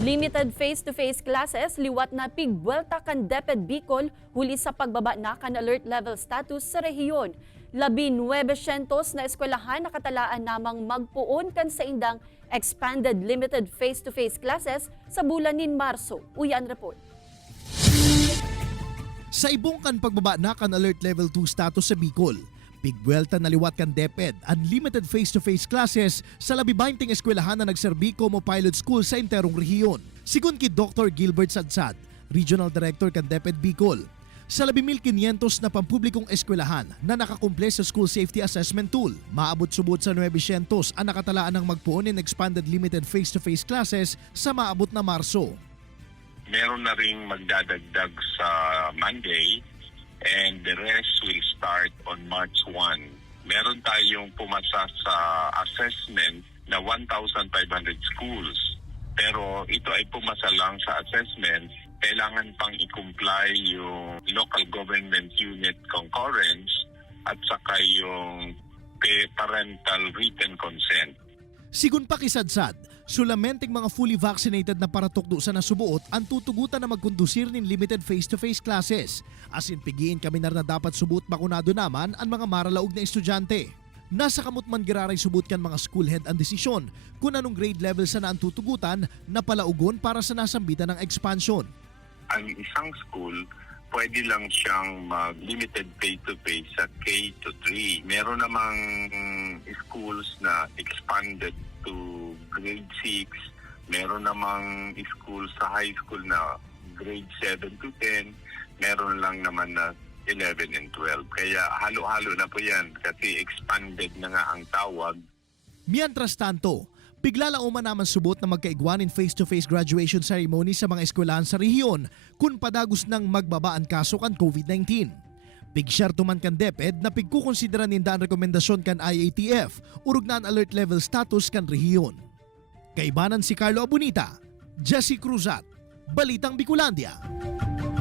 Limited face-to-face classes, liwat na pigbuelta kan DepEd Bicol, huli sa pagbaba na kan alert level status sa rehiyon. 1900 na eskwelahan nakatalaan namang magpuon kan sa indang expanded limited face-to-face classes sa bulan nin Marso. Uyan report. Sa ibong kan pagbaba na kan alert level 2 status sa Bicol, pigbuelta na liwat kan DepEd unlimited face-to-face classes sa 20 eskwelahan na nagserbiko mo pilot school sa enterong rehiyon. Sigun ki Dr. Gilbert Sadsad, Regional Director kan DepEd Bicol, sa 11,500 na pampublikong eskwelahan na nakakumple sa School Safety Assessment Tool, maabot-subot sa 900 ang nakatalaan ng magpuon in expanded limited face-to-face classes sa maabot na Marso. Meron na ring magdadagdag sa Monday and the rest will start on March 1. Meron tayong pumasa sa assessment na 1,500 schools. Pero ito ay pumasa lang sa assessment. Kailangan pang i-comply yung local government unit concurrence at saka yung parental written consent. Sigun pa kisadsad, sulamenting mga fully vaccinated na paratukdo sa nasubuot ang tutugutan na magkondusir nin limited face-to-face classes. As in pigiin kami na dapat subot bakunado naman ang mga maralaog na estudyante. Nasa kamot man giraray subot kan mga school head ang desisyon kung anong grade level sa naan tutugutan na palaugon para sa nasambitan ng expansion. Ang isang school, pwede lang siyang mag-limited face-to-face sa K-3. Meron namang schools na expanded to grade 6. Meron namang schools sa high school na grade 7 to 10. Meron lang naman na 11 and 12. Kaya halo-halo na po yan kasi expanded na nga ang tawag. Mientras tanto, biglalauman naman subot na magkaigwanin face-to-face graduation ceremony sa mga eskwelahan sa rehiyon kung padagos ng magbaba ang kaso kan COVID-19. Pigshare tuman kan DepEd na pigkukonsidera ninda ang rekomendasyon kan IATF urog na ang alert level status kan rehiyon. Kaibanan si Carlo Abunita, Jesse Cruzat, Balitang Bicolandia.